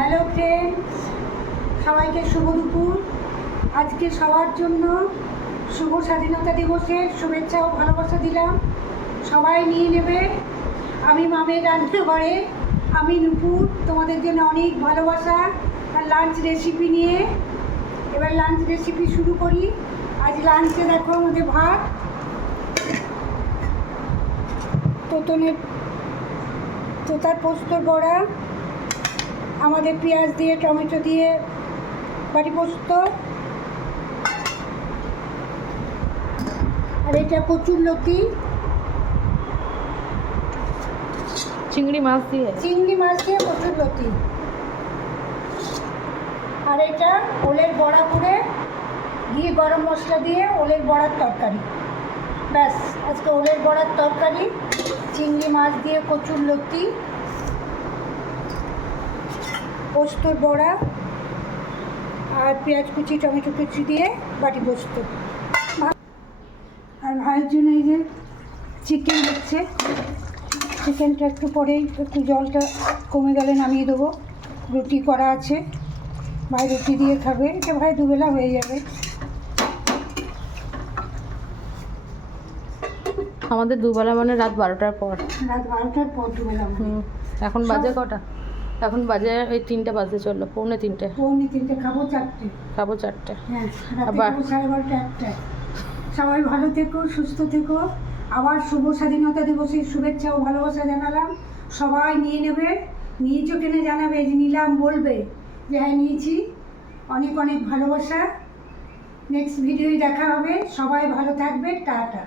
Hello friends, সবাইকে শুভ দুপুর। আজকে সবার জন্য শুভ স্বাধীনতা দিবসের শুভেচ্ছা ও ভালোবাসা দিলাম। সবাই নিয়ে নেবে। আমি মামের রান্নাঘরে, আমি নুপুর, তোমাদের জন্য অনেক ভালোবাসা আর লাঞ্চ রেসিপি নিয়ে। এবার লাঞ্চ রেসিপি শুরু করি। আজ লাঞ্চে দেখো আমাদের ভাত, তোতার পোস্তর বড়া, আমাদের পেঁয়াজ দিয়ে টমেটো দিয়ে বাটি পোস্ত, আর এটা কচুরলতি চিংড়ি মাছ দিয়ে কচুরলতি, আর এটা ওলের বড়া করে ঘি গরম মশলা দিয়ে ওলের বড়ার তরকারি। ব্যাস, আজকে ওলের বড়ার তরকারি, চিংড়ি মাছ দিয়ে কচুরলতি, পোস্তর বড়া আর পেঁয়াজ কুচি টমেটো কুচি দিয়ে বাটি পোস্ত। আর ভাইয়ের জন্য এই যে চিকেন হচ্ছে, চিকেনটা একটু পরেই একটু জলটা কমে গেলে নামিয়ে দেবো। রুটি করা আছে, ভাই রুটি দিয়ে খাবে, এটা ভাই দুবেলা হয়ে যাবে। আমাদের দুবেলা মানে রাত 12টার পর। রাত 12টার পর দুবেলা। এখন বাজে কটা? এখন বাজে ওই 3টে বাজতে চললো, পৌনে 3টে। পৌনে 3টে, খাবো 4টে। খাবো 4টে। হ্যাঁ, আবার 12:30 1টায়। সবাই ভালো থেকো, সুস্থ থেকো। আবার শুভ স্বাধীনতা দিবসের শুভেচ্ছা ও ভালোবাসা জানালাম। সবাই নিয়ে নেবে, নিয়েছো কিনে জানাবে, যে নিলাম বলবে যে হ্যাঁ নিয়েছি। অনেক অনেক ভালোবাসা। নেক্সট ভিডিওয় দেখা হবে। সবাই ভালো থাকবে। টাটা।